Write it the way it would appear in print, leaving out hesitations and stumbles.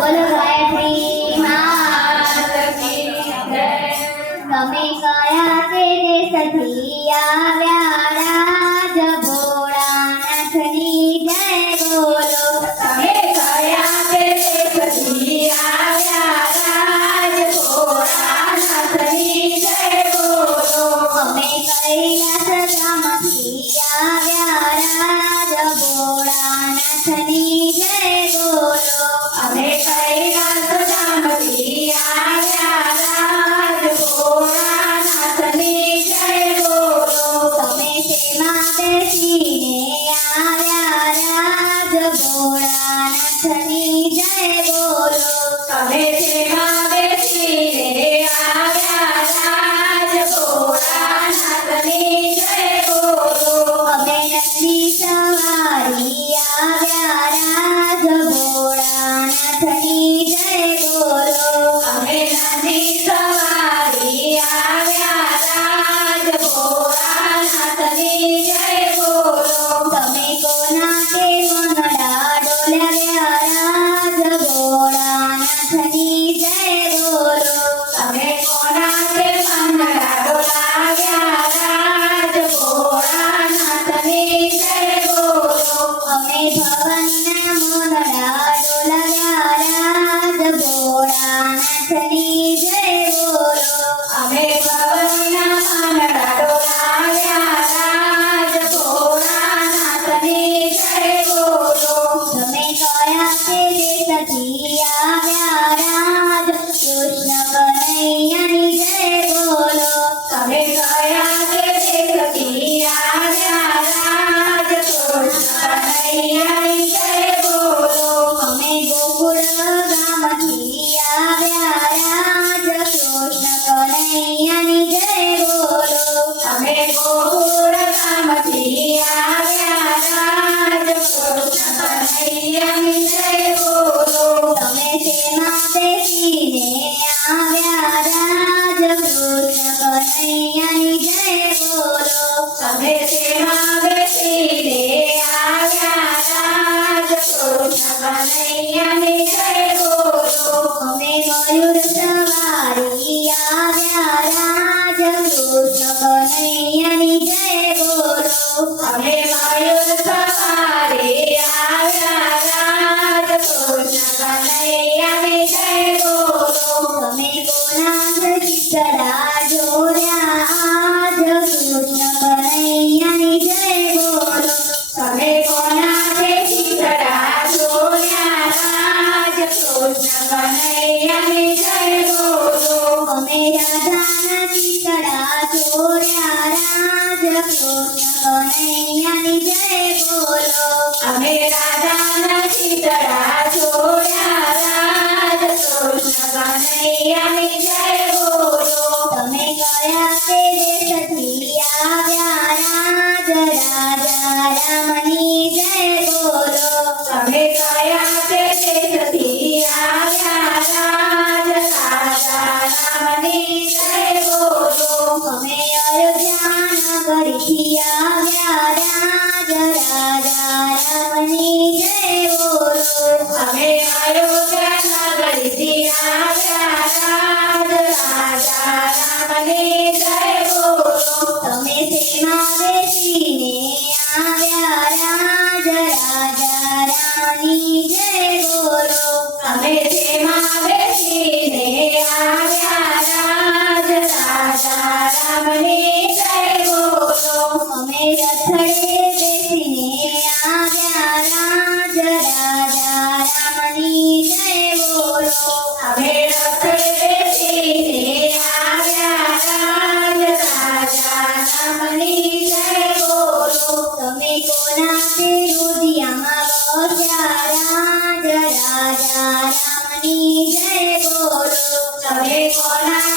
બોલો ગાયત્રી માત કી જય। તમે કયા તે દેશથી આવ્યા રાજ ભોળાનાથની જય બોલો। તમે કયા તે દેશથી આવ્યા રાજ ભોળાનાથની જય બોલો। અમે કૈલાસ ગામથી આવ્યા રાજ ભોળાનાથની જય બોલો। અમે કૈલાસ ગામથી આવ્યા રાજ ભોળાનાથની જય બોલો। તમે શેમાં બેસીને આવ્યા રાજ ભોળાનાથની જય બોલો। તમે શેમાં બેસીને આવ્યા રાજ ભોળાનાથની જય બોલો। અમે નંદી સવારી આવ્યા રાજ ભોળાનાથની જય બોલો। અમે નંદી સવારી આવ્યા રાજ ભોળાનાથની જય બોલો। તમે કોના તે મનડા ડોલ્યા રાજ ભોળાનાથની જય બોલો। તમે કોના તે મંગળા ડોલાવ્યા રાજ ભોળાનાથની જય બોલો। અમે ભવનના મનડા ડોલ્યા રાજ ભોળાનાથની જય બોલો। અમે ભવનના મંગળા ડોલાવ્યા રાજ ભોળાનાથની જય બોલો। તમે કયા તે દેશથી આવ્યા રાજ કૃષ્ણ કનૈયાની જય બોલો। તમે કયા તે દેશથી આવ્યા રાજ કૃષ્ણ કનૈયાની જય બોલો। અમે ગોકુળ ગામથી આવ્યા રાજ કૃષ્ણ કનૈયાની જય બોલો। અમે ગોકુળ ગામથી આવ્યા રાજ કૃષ્ણ કનૈયાની જય બોલો। તમે શેમાં બેસીને આવ્યા રાજ કૃષ્ણ કનૈયાની જય બોલો। તમે શેમાં બેસીને આવ્યા રાજ કૃષ્ણ કનૈયાની જય બોલો। અમે મયુર સવારી આવ્યા રાજ કૃષ્ણ કનૈયાની જય બોલો। અમે મયુર સવારી આવ્યા રાજ કૃષ્ણ કનૈયાની જય બોલો। તમે કોના ચિતડા જોડ્યા આજ કૃષ્ણ કનૈયાની જય બોલો। તમે કોના તે ચિતડા જોડ્યા રાજ કૃષ્ણ કનૈયાની જય બોલો। અમે રાધાના ચિતડા જોડ્યા રાજ કૃષ્ણ કનૈયાની જય બોલો। અમે રાધાના ચિતડા જોડ્યા રાજ કૃષ્ણ કનૈયાની જય બોલો। તમે કયા તે દેશથી આવ્યા રાજ રાજા રામની જય બોલો। તમે કયા તે દેશથી આવ્યા રાજ રાજા રામની જય બોલો। અમે અયોધ્યા નગરીથી આવ્યા રાજ રાજા રામની જય બોલો। અમે અયોધ્યા નગરીથી આવ્યા રાજ રાજા રામની જય બોલો। તમે શેમાં બેસીને આવ્યા રાજ રાજા રામની જય બોલો। અમે શેમાં બેસીને આવ્યા રાજ રાજા રામની જય બોલો। અમે રથડે બેસીને આવ્યા રાજ રાજા રામની જય બોલો। અમે રથડે બેસીને આવ્યા રાજ રાજા રામની જય બોલો। તમે કોના તે રુદિયામાં બસ્યા રાજ રાજા રામની જય બોલો। તમે કોના